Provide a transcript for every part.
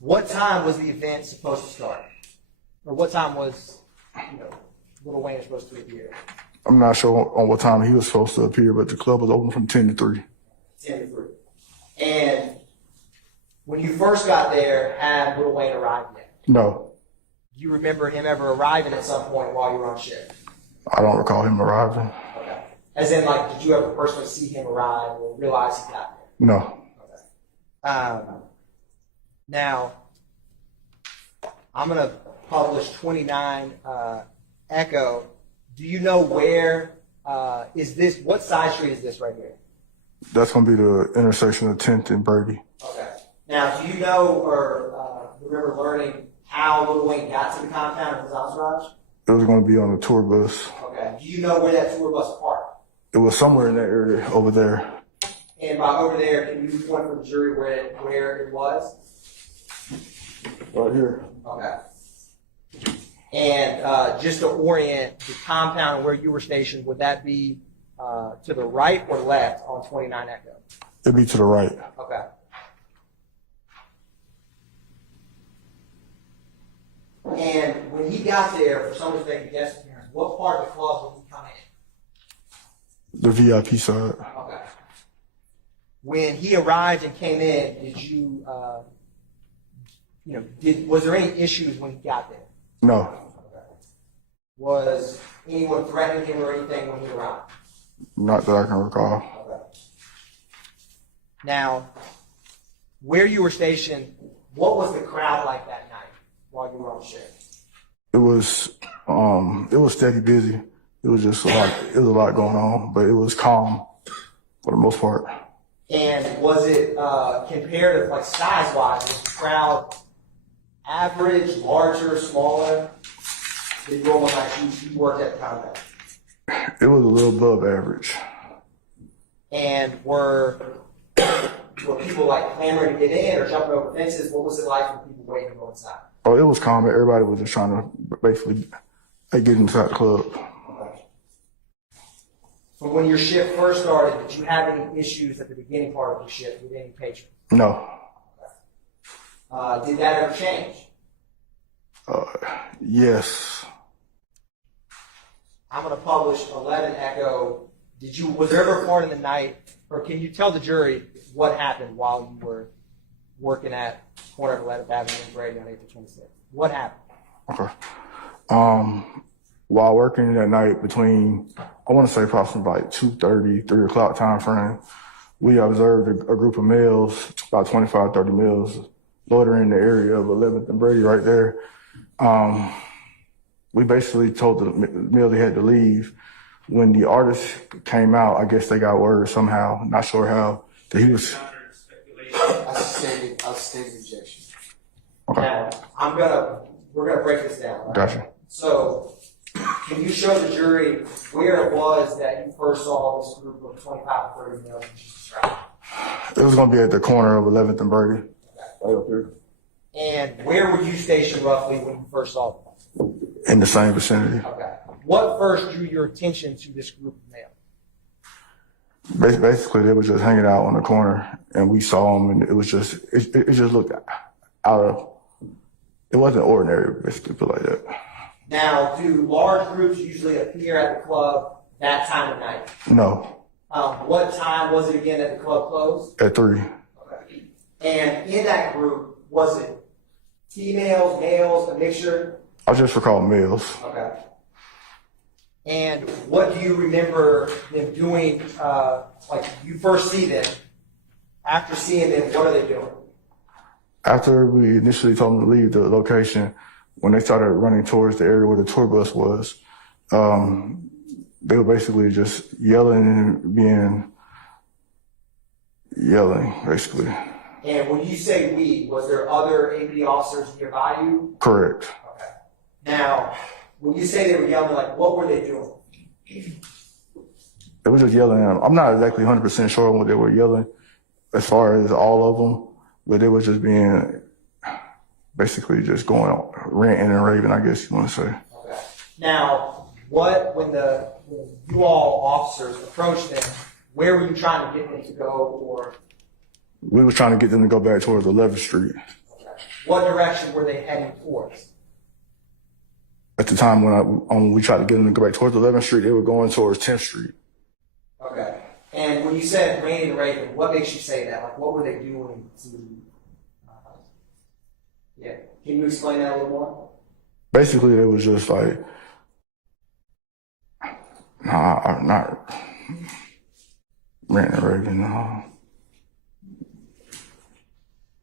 What time was the event supposed to start? Or what time was, Lil Wayne supposed to appear? I'm not sure on what time he was supposed to appear, but the club was open from 10 to 3. 10 to 3. And when you first got there, had Lil Wayne arrived yet? No. Do you remember him ever arriving at some point while you were on shift? I don't recall him arriving. Okay. As in, did you ever personally see him arrive or realize he got there? No. Okay. Now, I'm going to publish 29 Echo. Do you know where is this? What side street is this right here? That's going to be the intersection of 10th and Brady. Okay. Now, do you know or remember learning how Lil Wayne got to the compound of his entourage? It was going to be on a tour bus. Okay. Do you know where that tour bus parked? It was somewhere in that area over there. And by over there, can you point for the jury where it was? Right here. Okay. And just to orient the compound and where you were stationed, would that be to the right or left on 29 Echo? It'd be to the right. Okay. And when he got there, for some reason, making guest appearance, what part of the club did he come in? The VIP side. Okay. When he arrived and came in, did you, was there any issues when he got there? No. Okay. Was anyone threatening him or anything when he arrived? Not that I can recall. Okay. Now, where you were stationed, what was the crowd like that night while you were on shift? It was steady busy. It was just a lot going on, but it was calm for the most part. And was it comparative, size-wise, was the crowd average, larger, smaller? Did you almost you worked at the compound? It was a little above average. And were people clamoring to get in or jumping over fences? What was it like for people waiting to go inside? Oh, it was calm. Everybody was just trying to basically get inside the club. Okay. So when your shift first started, did you have any issues at the beginning part of the shift with any patrons? No. Okay. Did that ever change? Yes. I'm going to publish 11 Echo. Was there ever a part in the night, or can you tell the jury what happened while you were working at corner of 11th Avenue and Brady on April 26th? What happened? Okay. While working that night between, I want to say approximately 2:30, 3 o'clock time frame, we observed a group of males, about 25, 30 males, loitering in the area of 11th and Brady right there. We basically told the male they had to leave. When the artist came out, I guess they got word somehow, not sure how, that he was... I stated objection. Okay. Now, we're gonna break this down. Right? Gotcha. So, can you show the jury where it was that you first saw this group of 25 to 30 males that you described? It was going to be at the corner of 11th and Brady. Okay. Right up here. And where were you stationed roughly when you first saw them? In the same vicinity. Okay. What first drew your attention to this group of males? Basically, they were just hanging out on the corner, and we saw them, and it was just, it just looked out of, it wasn't ordinary, basically, put like that. Now, do large groups usually appear at the club that time of night? No. What time was it again that the club closed? At 3. Okay. And in that group, was it females, males, a mixture? I just recall males. Okay. And what do you remember them doing, you first see them? After seeing them, what are they doing? After we initially told them to leave the location, when they started running towards the area where the tour bus was, they were basically just yelling, basically. And when you say we, was there other APD officers nearby you? Correct. Okay. Now, when you say they were yelling, what were they doing? They were just yelling. I'm not exactly 100% sure on what they were yelling as far as all of them, but they were just being basically just going on, ranting and raving, I guess you want to say. Okay. Now, when you all officers approached them, where were you trying to get them to go, or? We were trying to get them to go back towards 11th Street. Okay. What direction were they heading towards? At the time when we tried to get them to go back towards 11th Street, they were going towards 10th Street. Okay. And when you said Rain and Raven, what makes you say that? Like, what were they doing to? Yeah. Can you explain that a little more? Basically, it was just like, not Rant and Raven. No.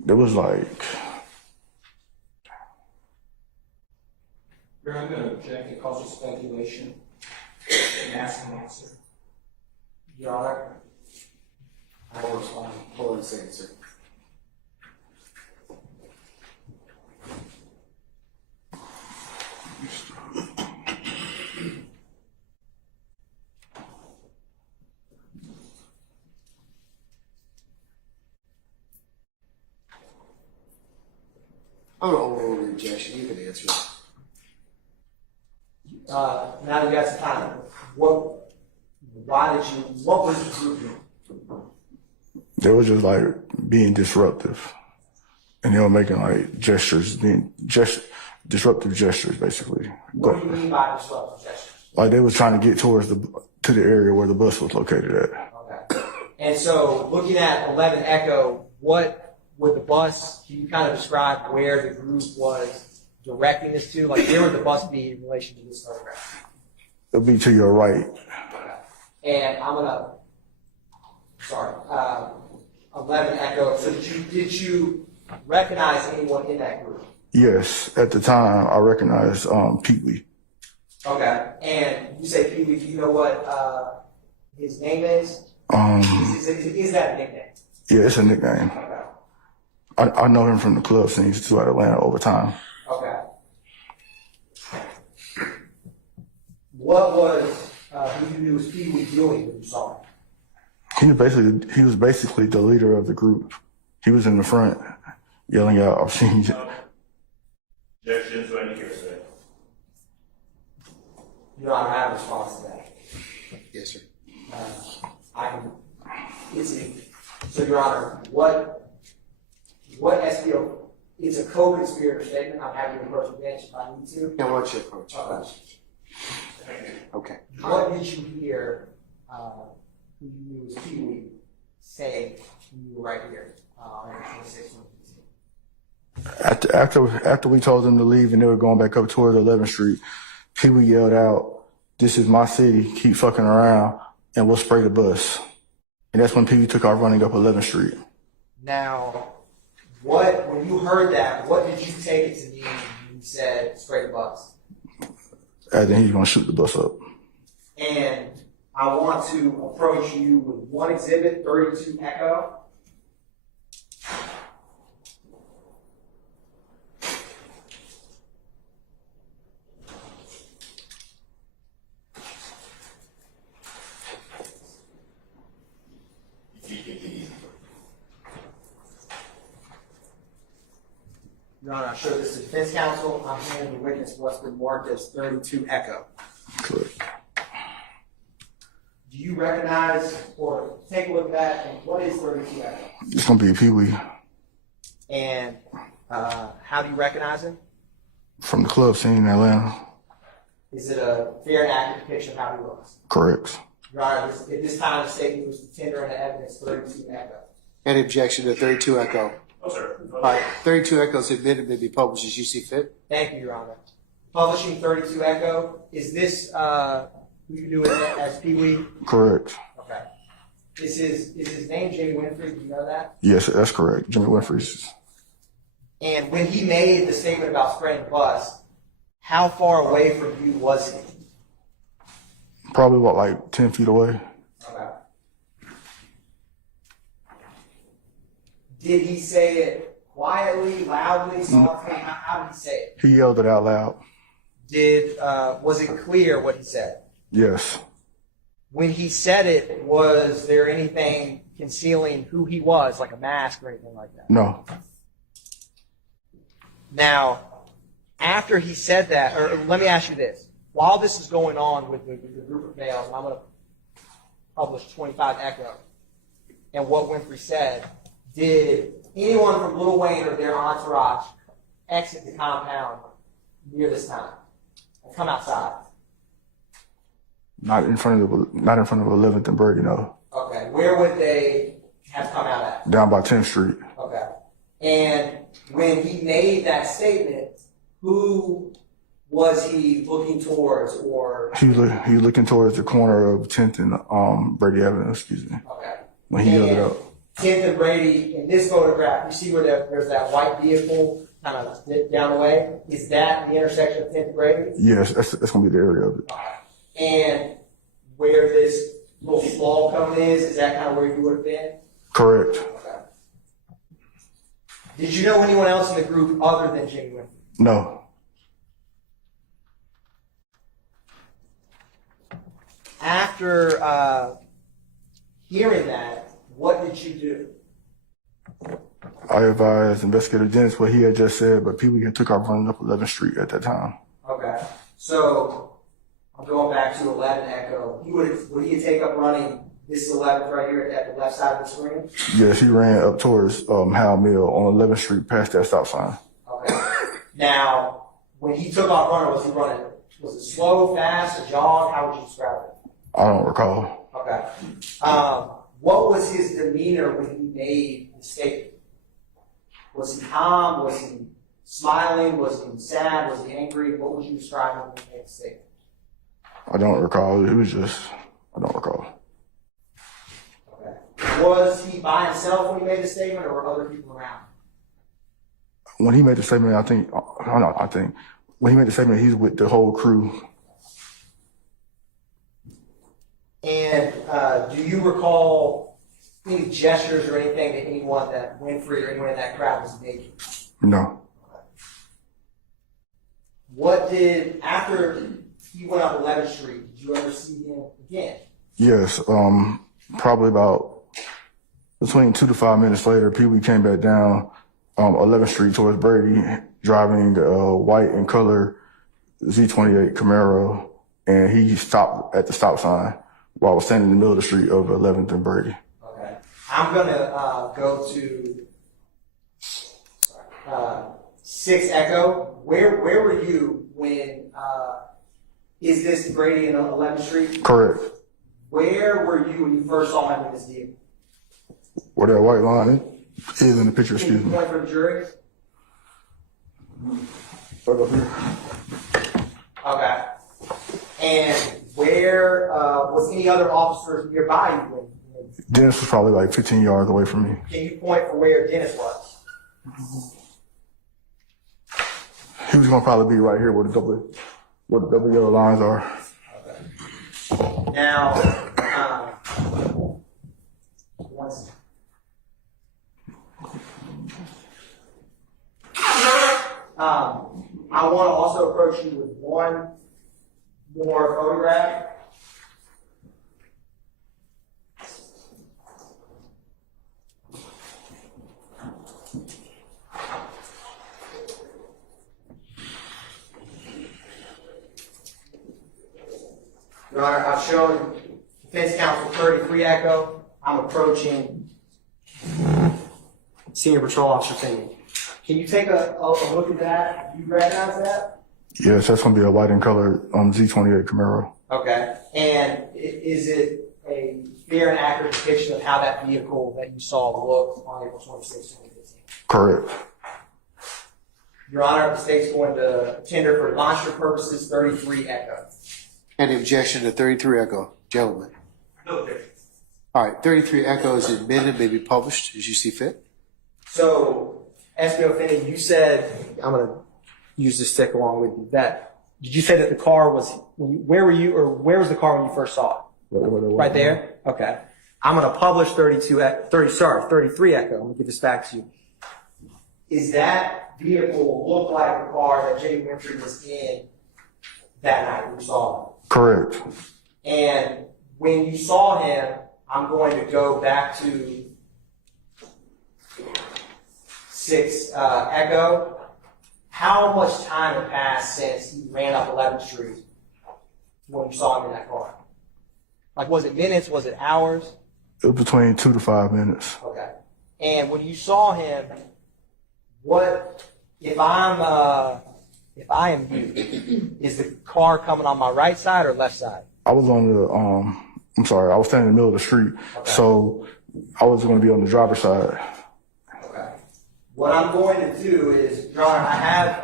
There was like. I'm going to object. It causes speculation and ask an answer. Your Honor? I will respond. Hold on a second, sir. I'm going to overrule the objection. You can answer it. Now you got some time. What was the group doing? They were just like being disruptive. And they were making like gestures, disruptive gestures, basically. What do you mean by disruptive gestures? Like they was trying to get towards to the area where the bus was located at. Okay. And so looking at 11 Echo, what would the bus, can you kind of describe where the group was directing this to? Like where would the bus be in relation to this photograph? It'll be to your right. And I'm gonna, 11 Echo. So did you recognize anyone in that group? Yes, at the time I recognized Peewee. Okay. And you say Peewee, do you know what his name is? Is that a nickname? Yeah, it's a nickname. Okay. I know him from the club scenes throughout Atlanta over time. Okay. What was who you knew was Peewee doing when you saw him? He was basically the leader of the group. He was in the front yelling out, "I've seen you." Objections, what you hear, sir? Your Honor, I have a response to that. Yes, sir. So, Your Honor, what SPO, it's a co-conspirator statement. I'm happy to approach the bench if I need to. Now, what's your approach? Okay. Okay. What did you hear who you knew was Peewee say when you were right here on 26th? After we told them to leave and they were going back up towards 11th Street, Peewee yelled out, "This is my city, keep fucking around and we'll spray the bus." And that's when Peewee took off running up 11th Street. Now, when you heard that, what did you take it to mean when you said spray the bus? And then he's gonna shoot the bus up. And I want to approach you with one exhibit, 32 Echo. Your Honor, I show this to defense counsel. I'm handing the witness what's been marked as 32 Echo. Correct. Do you recognize or take a look at that? And what is 32 Echo? It's gonna be Peewee And how do you recognize him? from the club scene in Atlanta. Is it a fair and accurate depiction of how he looks? Correct. Your Honor, at this time, the statement was the tender and the evidence 32 Echo. Any objection to 32 Echo? No, sir. All right. 32 Echo is admitted to be published as you see fit. Thank you, Your Honor. Publishing 32 Echo, is this who you knew as Peewee? Correct. Okay. Is his name Jimmy Winfrey? Do you know that? Yes, that's correct. Jimmy Winfrey's. And when he made the statement about spraying the bus, how far away from you was he? Probably about like 10 feet away. Okay. Did he say it quietly, loudly, softly? How did he say it? He yelled it out loud. Was it clear what he said? Yes. When he said it, was there anything concealing who he was, like a mask or anything like that? No. Now, after he said that, or let me ask you this. While this is going on with the group of males, and I'm going to publish 25 Echo, and what Winfrey said, did anyone from Lil Wayne or their entourage exit the compound near this time? And come outside. Not in front of 11th and Brady, no. Okay. Where would they have come out at? Down by 10th Street. Okay. And when he made that statement, who was he looking towards, or? He was looking towards the corner of 10th and Brady Avenue, excuse me, Okay. when he yelled it out. 10th and Brady, in this photograph, you see where there's that white vehicle kind of down the way? Is that the intersection of 10th and Brady? Yes, that's going to be the area of it. And where this little small cone is that kind of where you would have been? Correct. Okay. Did you know anyone else in the group other than Jimmy Winfrey? No. After hearing that, what did you do? I advised Investigator Dennis what he had just said, but Peewee had took off running up 11th Street at that time. Okay. So I'm going back to 11 Echo. Would he take up running this 11th right here at the left side of the screen? Yes, he ran up towards Howell Mill on 11th Street past that stop sign. Okay. Now, when he took off running, was it slow, fast, a jog? How would you describe it? I don't recall. Okay. What was his demeanor when he made the statement? Was he calm? Was he smiling? Was he sad? Was he angry? What would you describe him when he made the statement? I don't recall. It was just, I don't recall. Okay. Was he by himself when he made the statement, or were other people around? When he made the statement, when he made the statement, he's with the whole crew. And do you recall any gestures or anything to anyone that Winfrey or anyone in that crowd was making? No. After he went up 11th Street, did you ever see him again? Yes, probably about between 2 to 5 minutes later, Peewee came back down 11th Street towards Brady, driving the white and color Z28 Camaro, and he stopped at the stop sign while I was standing in the middle of the street of 11th and Brady. Okay. I'm going to go to 6 Echo. Where were you when, is this Brady and 11th Street? Correct. Where were you when you first saw him in this vehicle? Where that white line is in the picture, Can excuse you me. point for the jury? Right up here. Okay. And where was any other officers nearby you? Dennis was probably like 15 yards away from me. Can you point for where Dennis was? He was gonna probably be right here where the double yellow lines are. Okay. Now, I want to also approach you with one more photograph. Your Honor, I've shown defense counsel 33 Echo. I'm approaching Senior Patrol Officer Finney. Can you take a look at that? Do you recognize that? Yes, that's gonna be a white and color Z28 Camaro. Okay. And is it a fair and accurate depiction of how that vehicle that you saw looked on April 26, 2015? Correct. Your Honor, the state's going to tender for demonstrative purposes 33 Echo. Any objection to 33 Echo, gentlemen? No objection. All right, 33 Echo is admitted, may be published as you see fit. So, SBO Finney, you said, I'm going to use this stick along with you, that, did you say that the car was, where was the car when you first saw it? Right there? Okay. I'm going to publish 33 Echo. I'm going to give this back to you. Is that vehicle look like the car that Jay Winfrey was in that night when you saw him? Correct. And when you saw him, I'm going to go back to 6 Echo. How much time had passed since he ran up 11th Street when you saw him in that car? Like, was it minutes? Was it hours? It was between 2 to 5 minutes. Okay. And when you saw him, what if I am you, is the car coming on my right side or left side? I was on the, I'm sorry, I was standing in the middle of the street. So I was going to be on the driver's side. Okay. What I'm going to do is, Your Honor, I have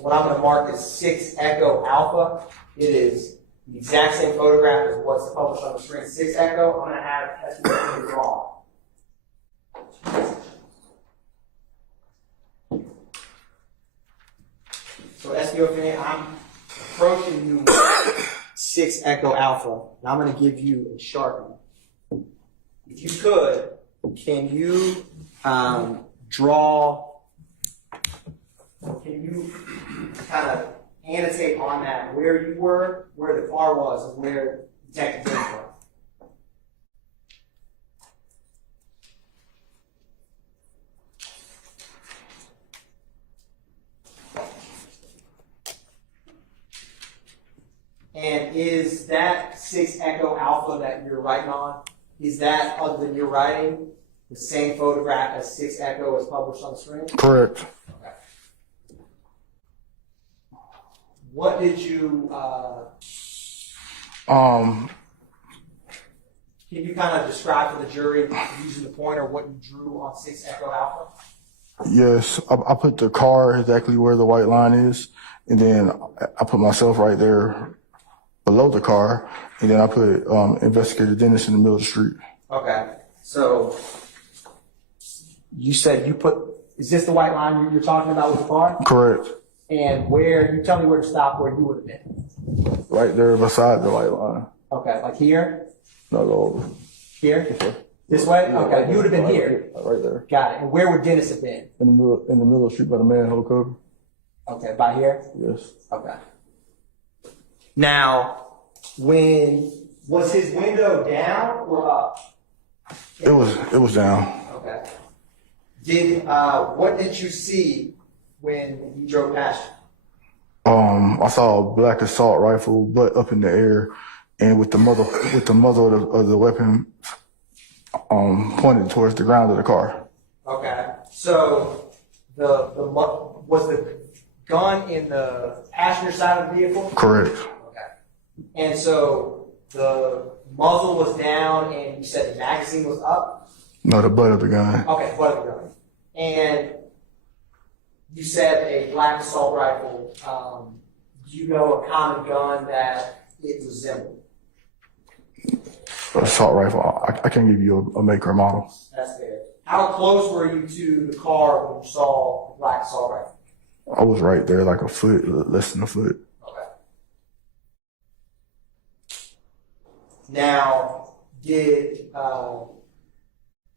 what I'm going to mark as 6 Echo Alpha. It is the exact same photograph as what's published on the screen. 6 Echo, I'm going to have SBO drawn. So SBO Finney, I'm approaching you with 6 Echo Alpha, and I'm going to give you a Sharpie. If you could, can you can you kind of annotate on that where you were, where the car was, and where Detective came from? And is that 6 Echo Alpha that you're writing on, is that, other than your writing, the same photograph as 6 Echo is published on the screen? Correct. Okay. What did you, can you kind of describe for the jury, using the pointer, what you drew on 6 Echo Alpha? Yes, I put the car exactly where the white line is, and then I put myself right there below the car, and then I put Investigator Dennis in the middle of the street. Okay, so you said you put, is this the white line you're talking about with the car? Correct. And where, you tell me where to stop, where you would have been. Right there beside the white line. Okay, like here? No, go over. Here? This way? Yeah, Okay, you would have been here. Right there. Got it. And where would Dennis have been? In the middle of the street by the manhole cover. Okay, by here? Yes. Okay. Now, was his window down or up? It was down. Okay. What did you see when you drove past you? I saw a black assault rifle, butt up in the air, and with the muzzle of the weapon pointed towards the ground of the car. Okay. So was the gun in the passenger side of the vehicle? Correct. Okay. And so the muzzle was down, and you said the magazine was up? No, the butt of the gun. Okay, butt of the gun. And you said a black assault rifle. Do you know a common gun that it resembled? Assault rifle. I can't give you a make or model. That's fair. How close were you to the car when you saw the black assault rifle? I was right there, like a foot, less than a foot. Okay. Now, did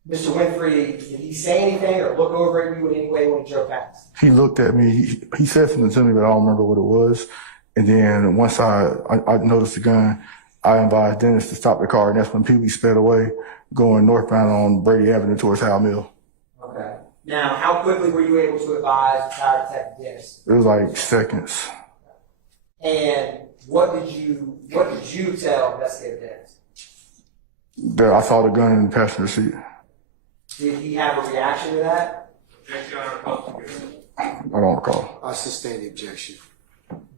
Mr. Winfrey, did he say anything or look over at you in any way when he drove past? He looked at me. He said something to me, but I don't remember what it was. And then once I noticed the gun, I advised Dennis to stop the car, and that's when Peewee sped away, going northbound on Brady Avenue towards Howell Mill. Okay. Now, how quickly were you able to advise Fire Detective Dennis? It was like seconds. And what did you tell Investigator Dennis? There, I saw the gun in the passenger seat. Did he have a reaction to that? Objection, Your Honor, prosecutors. I don't recall. I sustain the objection.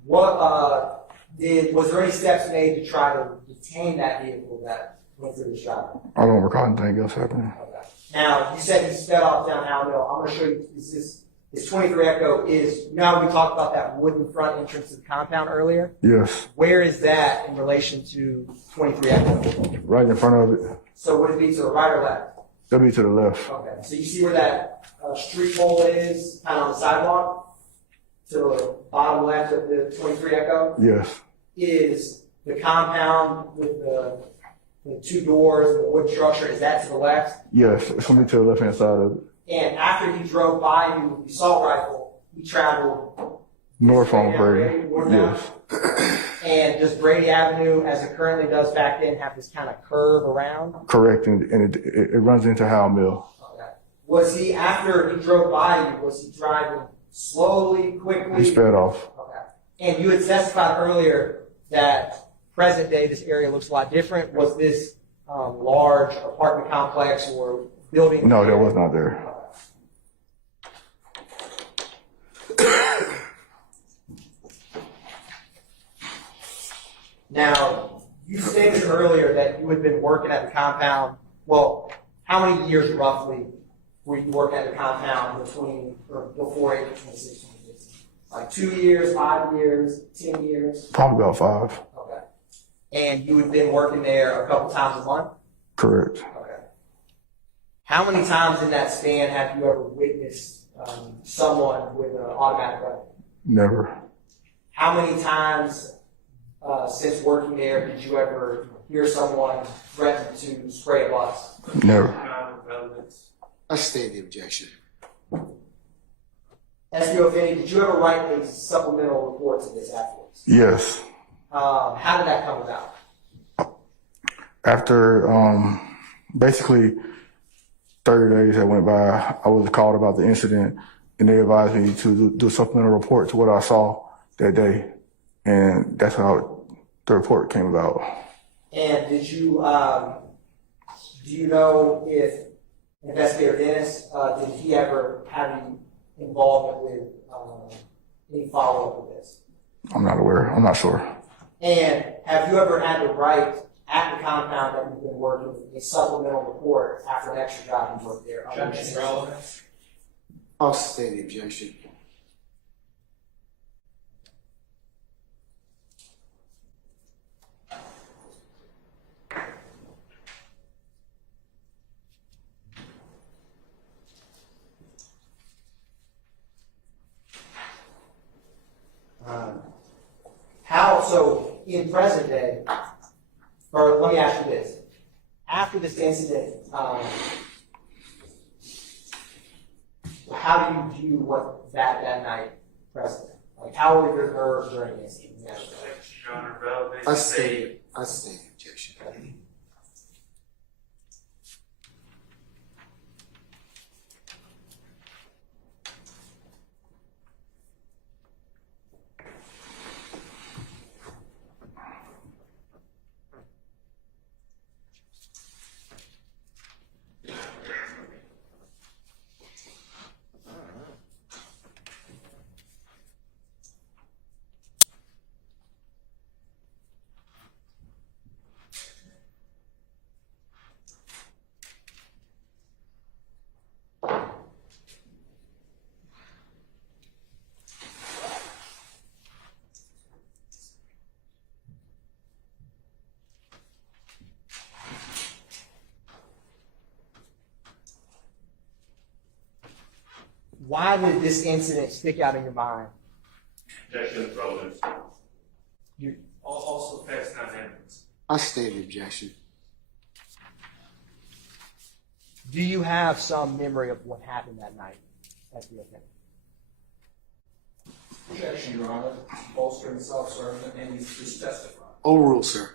Was there any steps made to try to detain that vehicle that went through the shop? I don't recall anything else happening. Okay. Now, you said he sped off down Howell Mill. I'm going to show you, this 23 Echo is, you know how we talked about that wooden front entrance to the compound earlier? Yes. Where is that in relation to 23 Echo? Right in front of it. So would it be to the right or left? That'll be to the left. Okay, so you see where that street pole is, kind of on the sidewalk? To the bottom left of the 23 Echo? Yes. Is the compound with the 2 doors, the wood structure, is that to the left? Yes. It's going to be to the left-hand side of it. And after he drove by you with the assault rifle, he traveled North on Brady, Brady. Yes. And does Brady Avenue, as it currently does back then, have this kind of curve around? Correct. And it runs into Howell Mill. Okay. Was he, after he drove by you, was he driving slowly, quickly? He sped off. Okay. And you had testified earlier that present day this area looks a lot different. Was this large apartment complex or building? No, that was not there. Now, you stated earlier that you had been working at the compound. Well, how many years roughly were you working at the compound between or before April 26, 2015? Like 2 years, 5 years, 10 years? Probably about 5. Okay. And you had been working there a couple times a month? Correct. Okay. How many times in that span have you ever witnessed someone with an automatic weapon? Never. How many times since working there did you ever hear someone threaten to spray a bus? Never. Non-relevant. I state the objection. SBO Finney, did you ever write a supplemental report to this afterwards? Yes. How did that come about? After basically 30 days that went by, I was called about the incident, and they advised me to do a supplemental report to what I saw that day, and that's how the report came about. And did you, do you know if Investigator Dennis, did he ever have any involvement with any follow-up with this? I'm not aware. I'm not sure. And have you ever had to write at the compound that you've been working a supplemental report after an extra job you worked there? Objection relevant. I'll state the objection. So in present day, or let me ask you this. After this incident, how do you view what that night present? Like, how were your nerves during this? Objection, Your Honor, relevant. I state the objection. Why did this incident stick out in your mind? Objection relevant. Also facts not evidence. I state the objection. Do you have some memory of what happened that night at the event? Objection, Your Honor. Bolstering self-serving and he's just testified. Overruled, sir.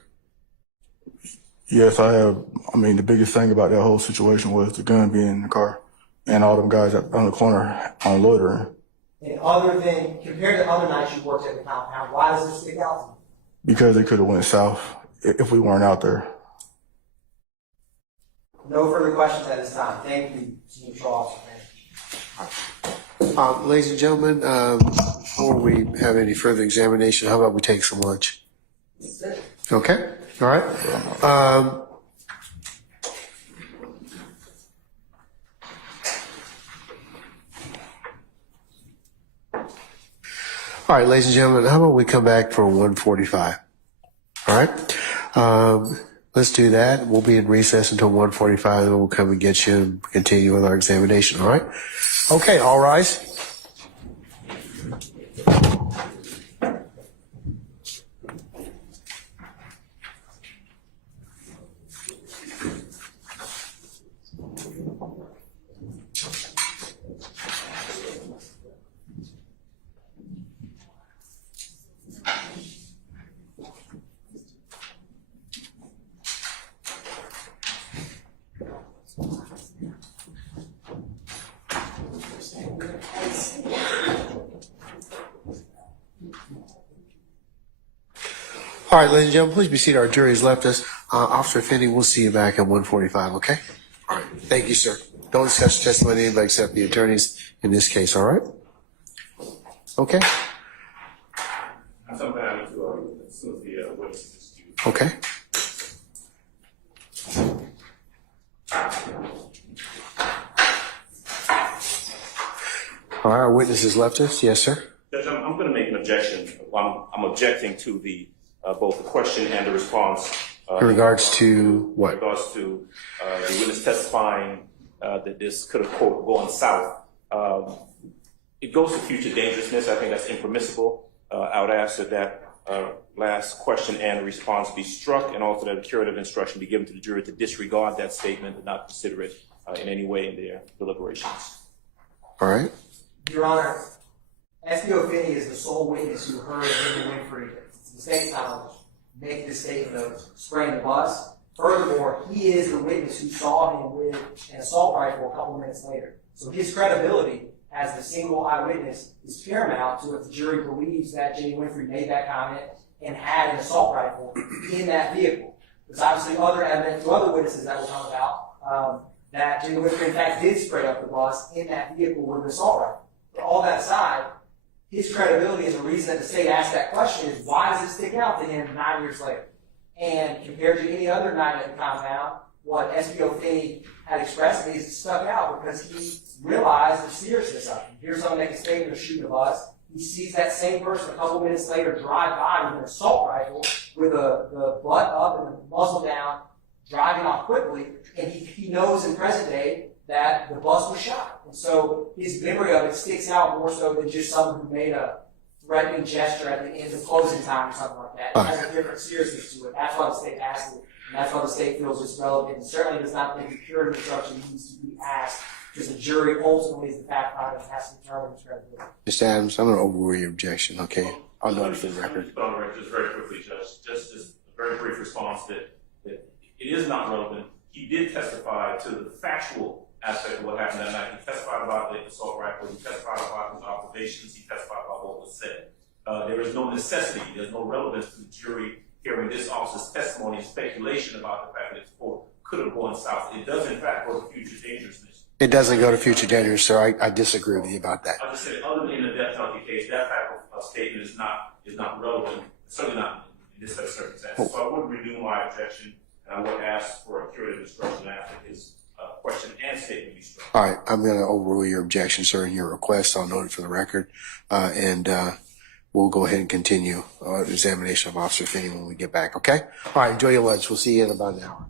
Yes, I have. I mean, the biggest thing about that whole situation was the gun being in the car and all them guys on the corner on loitering. And other than, compared to other nights you worked at the compound, why does it stick out to you? Because it could have went south if we weren't out there. No further questions at this time. Thank you, Senior Patrol Officer. Ladies and gentlemen, before we have any further examination, how about we take some lunch? Okay. All right. All right, ladies and gentlemen, how about we come back for 1:45? All right. Let's do that. We'll be in recess until 1:45, and we'll come and get you and continue with our examination. All right. Okay. All rise. All right, ladies and gentlemen, please be seated. Our jury has left us. Officer Finney, we'll see you back at 1:45, okay? All right. Thank you, sir. Don't discuss the testimony of anybody except the attorneys in this case, all right? Okay. I'm so bad to as soon as the witnesses. Okay. All right, our witness has left us. Yes, sir. Judge, I'm going to make an objection. I'm objecting to the both the question and the response. In regards to In what? regards to the witness testifying that this could have, quote, gone south. It goes to future dangerousness. I think that's impermissible. I would ask that last question and response be struck, and also that a curative instruction be given to the jury to disregard that statement and not consider it in any way in their deliberations. All right. Your Honor, SPO Finney is the sole witness who heard Winfrey, to the state's knowledge, make this statement of spraying the bus. Furthermore, he is the witness who saw him with an assault rifle a couple minutes later. So his credibility as the single eyewitness is paramount to if the jury believes that Jimmy Winfrey made that comment and had an assault rifle in that vehicle. There's obviously other evidence, to other witnesses that will come about, that Jimmy Winfrey in fact did spray up the bus in that vehicle with an assault rifle. But all that aside, his credibility and the reason that the state asked that question is, why does it stick out to him 9 years later? And compared to any other night at the compound, what SPO Finney had expressed to me is it stuck out because he realized the seriousness of it. Here's someone make a statement of shooting a bus. He sees that same person a couple minutes later drive by with an assault rifle with the butt up and the muzzle down, driving off quickly, and he knows in present day that the bus was shot. And so his memory of it sticks out more so than just someone who made a threatening gesture at the end of closing time or something like that. It has a different seriousness to it. That's why the state asked it, and that's why the state feels it's relevant. And certainly does not think the curative instruction needs to be asked, because the jury ultimately is the fact finder that has to determine its credibility. Mr. Adams, I'm going to overrule your objection, okay? I'll note it for the Let me record. put on the record just very quickly, Judge, just a very brief response that it is not relevant. He did testify to the factual aspect of what happened that night. He testified about the assault rifle. He testified about his observations. He testified about what was said. There is no necessity. There's no relevance to the jury hearing this officer's testimony and speculation about the fact that his court could have gone south. It does, in fact, go to future dangerousness. It doesn't go to future dangers, sir. I disagree with you about that. I just said, other than in the death penalty case, that type of statement is not relevant. Certainly not in this set of circumstances. So I would renew my objection, and I would ask for a curative instruction after his question and statement be struck. All right, I'm going to overrule your objection, sir, and your request. I'll note it for the record, and we'll go ahead and continue examination of Officer Finney when we get back, okay? All right, enjoy your lunch. We'll see you in about an hour.